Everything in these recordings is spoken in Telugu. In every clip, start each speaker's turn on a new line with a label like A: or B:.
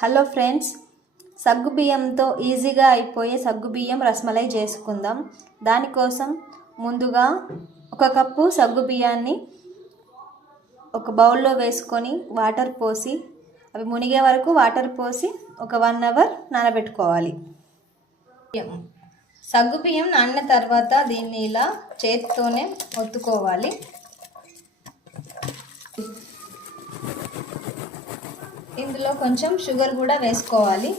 A: హలో ఫ్రెండ్స్ సగ్గు బియ్యంతో ఈజీగా అయిపోయే సగ్గు బియ్యం రసమలై చేసుకుందాం. దానికోసం ముందుగా ఒక కప్పు సగ్గు బియ్యాన్ని ఒక బౌల్లో వేసుకొని వాటర్ పోసి అవి మునిగే వరకు వాటర్ పోసి ఒక వన్ అవర్ నానబెట్టుకోవాలి. బియ్యం సగ్గు బియ్యం నానిన తర్వాత దీన్ని ఇలా చేతితోనే ఒత్తుకోవాలి. ఇందులో కొంచెం షుగర్ కూడా వేసుకోవాలి.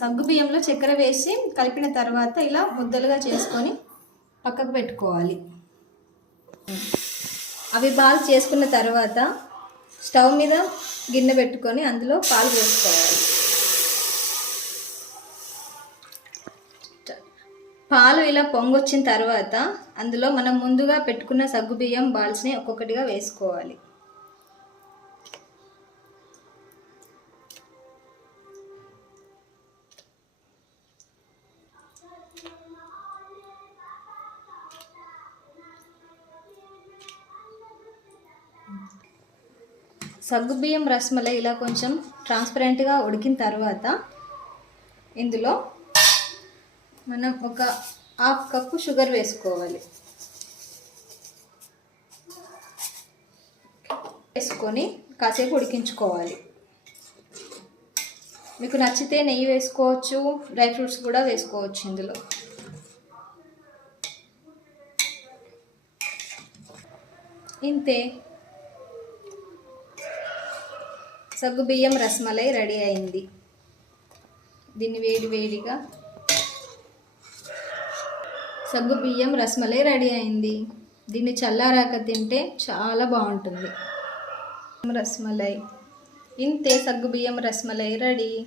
A: సగ్గు బియ్యంలో చక్కెర వేసి కలిపిన తర్వాత ఇలా ముద్దలుగా చేసుకొని పక్కకు పెట్టుకోవాలి. అవి బాగా చేసుకున్న తర్వాత స్టవ్ మీద గిన్నె పెట్టుకొని అందులో పాలు వేసుకోవాలి. పాలు ఇలా పొంగొచ్చిన తర్వాత అందులో మనం ముందుగా పెట్టుకున్న సగ్గు బియ్యం బాల్స్ని ఒక్కొక్కటిగా వేసుకోవాలి. సగ్గుబియ్యం రసమలై ఇలా కొంచెం ట్రాన్స్పరెంట్గా ఉడికిన తర్వాత ఇందులో మనం ఒక హాఫ్ కప్పు షుగర్ వేసుకోవాలి. వేసుకొని కాసేపు ఉడికించుకోవాలి. మీకు నచ్చితే నెయ్యి వేసుకోవచ్చు డ్రై ఫ్రూట్స్ కూడా వేసుకోవచ్చు ఇందులో. ఇంతే. సగ్గుబియ్యం రసమలై రెడీ అయింది. దీన్ని వేడి వేడిగా సగ్గు బియ్యం రసమలై రెడీ అయింది. దీన్ని చల్లారాక తింటే చాలా బాగుంటుంది. రసమలై. ఇంతే సగ్గుబియ్యం రసమలై రెడీ.